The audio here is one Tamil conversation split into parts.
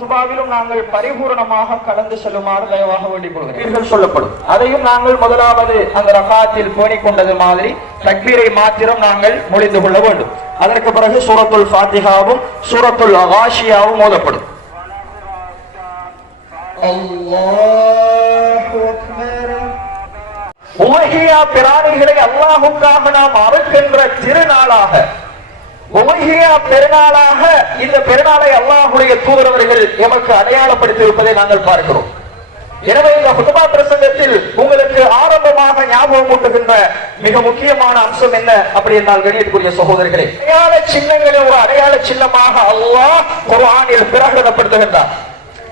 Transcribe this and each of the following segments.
குத்துபாவிலும் நாங்கள் பரிபூரணமாக கலந்து செல்லுமாறு தயவாக வேண்டிக் கொள்கிறேன் சொல்லப்படும். அதையும் நாங்கள் முதலாவது அந்த ரகாத்தில் பேணிக் கொண்டது மாதிரி தக்பீரை மாத்திரம் நாங்கள் மொழிந்து கொள்ள வேண்டும். அதற்கு பிறகு சூரத்துல் ஃபாத்திஹாவும் சூரத்துல் அகாஷியாவும் மோதப்படும் உமகியா பிராணிகளை அல்லாஹுக்காக நாம் அறுக்கின்ற திருநாளாக உமகியா பெருநாளாக இந்த பெருநாளை அல்லாஹுடைய தூதரவர்கள் எமக்கு அடையாளப்படுத்தி இருப்பதை நாங்கள் பார்க்கிறோம். எனவே இந்த குடும்ப பிரசங்கத்தில் உங்களுக்கு ஆரம்பமாக ஞாபகம் ஊட்டுகின்ற மிக முக்கியமான அம்சம் என்ன அப்படி என்றால் கணியத்துக்குரிய சகோதரிகளே அடையாள சின்னங்களை ஒரு அடையாள சின்னமாக அல்லாஹ் ஆணையில் பிரகடனப்படுத்துகின்றார்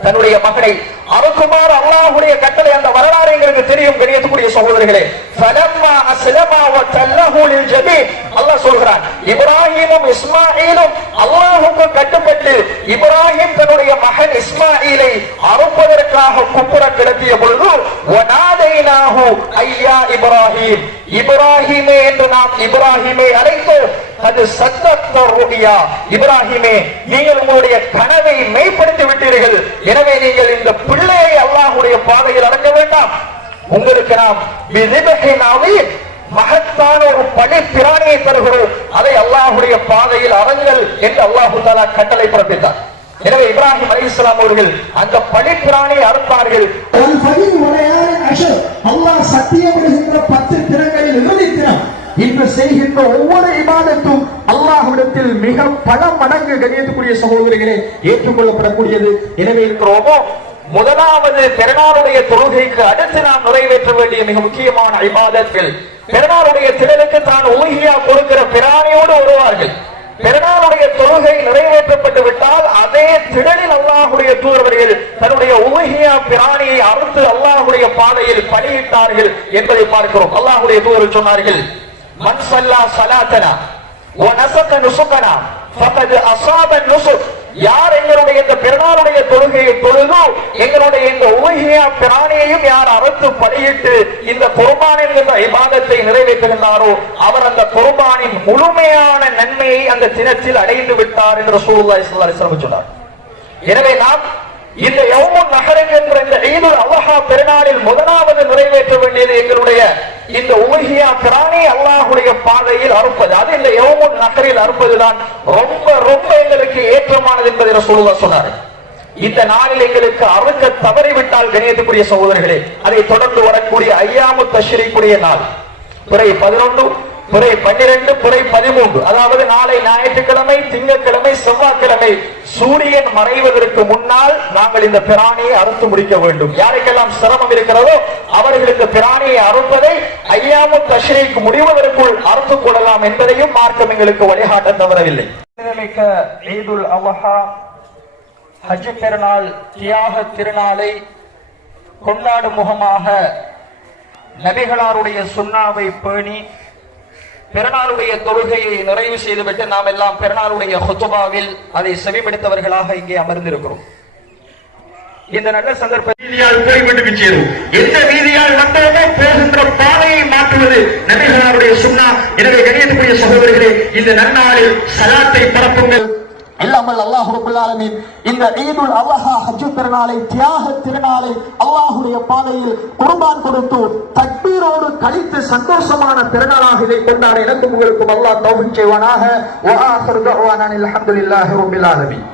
தன்னுடைய மகனை அறுக்குமாறு அல்லாஹ்வுடைய கட்டளை அந்த வரலாறு எங்களுக்கு தெரியும் கணியத்துக்குரிய சகோதரர்களே. ஃபலம்மா அஸ்லமா வ தல்லஹு லில் ஜபீன் அல்லாஹ் சொல்கிறான் இப்ராஹீமும் இஸ்மாஈலும் அல்லாஹ்வுக்கு கட்டுப்பட்டு இப்ராஹிம் தன்னுடைய மகன் இஸ்மாஈலை அறுப்பதற்காக குப்புற கிடத்திய பொழுது வநாதைனாஹு ஐயா இப்ராஹிம். இப்ராஹிமே என்று நாம் இப்ராஹிமை அழைத்தோம் அது சத்தத்தருடைய இப்ராஹிமே நீங்கள் உங்களுடைய கனவை மெய்ப்படுத்தி விட்டீர்கள். எனவே நீங்கள் இந்த பிள்ளையை அல்லாஹுடைய பாதையில் அடங்க வேண்டாம். உங்களுக்கு நாம் மகத்தான ஒரு பணி பிராணியை தருகிறோம். அதை அல்லாஹுடைய பாதையில் அறங்கள் என்று அல்லாஹு கட்டளை பிறப்பித்தார் எனவே இப்ராஹிம் அலி இஸ்லாம் அவர்கள் அந்த பணிப்பிராணியை அறுத்தார்கள். அல்லாஹ் சத்தியப்படுகின்ற பத்து திறங்களில் விவரித்தினார் இன்று செய்கின்ற ஒவ்வொரு இபாதத்தும் அல்லாஹ்விடத்தில் மிக பல மடங்கு கணியத்துக்குரிய சகோதரிகளே ஏற்றுக்கொள்ளப்படக்கூடியது. எனவே இருக்கிறோமோ? முதலாவது பெருமாளுடைய தொழுகைக்கு அடுத்து நாம் நிறைவேற்ற வேண்டிய மிக முக்கியமான இபாதத்கள் பெருமாளுடைய திடலுக்கு தான் ஊகியா கொடுக்கிற பிராணியோடு வருவார்கள். பெருமாளுடைய தொழுகை நிறைவேற்றப்பட்டு விட்டால் அதே திடலில் அல்லாஹுடைய தூதரவர்கள் தன்னுடைய உலகியா பிராணியை அறுத்து அல்லாஹுடைய பாதையில் பணியிட்டார்கள் என்பதை பார்க்கிறோம். அல்லாஹுடைய தூதர் சொன்னார்கள் மண் சல்லா சலாத்தனா ஒனசக்க நுசுக்கனா ஃபகது அசாத நுசுக் யார் எங்களுடைய இந்த பிறனாருடைய தொழுகையை தொழுதோ எங்களுடைய இந்த உலகிய பிராணியையும் யார் அறுத்து பலியிட்டு இந்த குர்பான் இருந்த விவாதத்தை நிறைவேற்றிருந்தாரோ அவர் அந்த குர்பானின் முழுமையான நன்மையை அந்த தினத்தில் அடைந்து விட்டார் என்று சூழ்நிலை சொன்னார். எனவே நாம் இந்த யௌமுன் நகரம் என்ற இந்த ஈதுல் அல்லஹா பெருநாளில் முதலாவது நிறைவேற்ற வேண்டியது எங்களுடைய இந்த உலகியா பிராணி அல்லாஹுடைய பாதையில் அறுப்பது. அது இந்த யௌமுன் நகரில் அறுப்பதுதான் ரொம்ப ரொம்ப எங்களுக்கு ஏற்றமானது என்பதை சொல்லுவா சொன்னார். இந்த நாளில் எங்களுக்கு அறுக்க தவறிவிட்டால் கணியத்துக்குரிய சகோதரர்களே அதை தொடர்ந்து வரக்கூடிய ஐயாமு தஷ்ரீக்குரிய நாள். பிறகு பதினொன்று பிறை பன்னிரண்டு பிறை பதிமூன்று. அதாவது நாளை ஞாயிற்றுக்கிழமை திங்கட்கிழமை செவ்வாய்க்கிழமை சூரியன் மறைவதற்கு முன்னால் நாங்கள் இந்த பிராணியை அறுத்து முடிக்க வேண்டும். யாருக்கெல்லாம் சிரமம் இருக்கிறதோ அவர்களுக்கு பிராணியை அறுப்பதை ஐயாமு தஷ்ரீக்கு முடிவதற்குள் அறுத்து கொள்ளலாம் என்பதையும் மார்க்கம் எங்களுக்கு வழிகாட்ட தவறவில்லை. ஈதுல் அவஹா ஹஜ் பெருநாள் தியாக திருநாளை கொண்டாடும் முகமாக நபிகளாருடைய சுண்ணாவை பேணி பெருநாளுடைய தொழுகையை நிறைவு செய்துவிட்டு நாம் எல்லாம் பெருநாளுடைய ஹுத்துபாவில் அதை செவிப்படுத்தவர்களாக இங்கே அமர்ந்திருக்கிறோம். இந்த நல்ல சந்தர்ப்ப வீதியால் போய் வீட்டுக்கு சேரும் எந்த வீதியால் வந்தோமோ போகின்ற பாதையை மாற்றுவது நபிகளாருடைய சுண்ணா. எனவே கணியத்துக்குரிய சகோதரர்களே இந்த நன்னாளில் சலாத்தை பரப்புங்கள். இல்லாமல் அல்லாஹ் ரபுல் இந்த ஈதுல் அல்லஹா ஹஜ் திருநாளை தியாக திருநாளை அல்லாஹுடைய பாதையில் குர்பான் கொடுத்து தக்பீரோடு கழித்து சந்தோஷமான திருநாளாக இதை கொண்டாட எனக்கும் உங்களுக்கும் அல்லாஹ் செய்வானாக. வஆஹிரு தஅவானா அல்ஹம்துலில்லாஹி ஆலமீன்.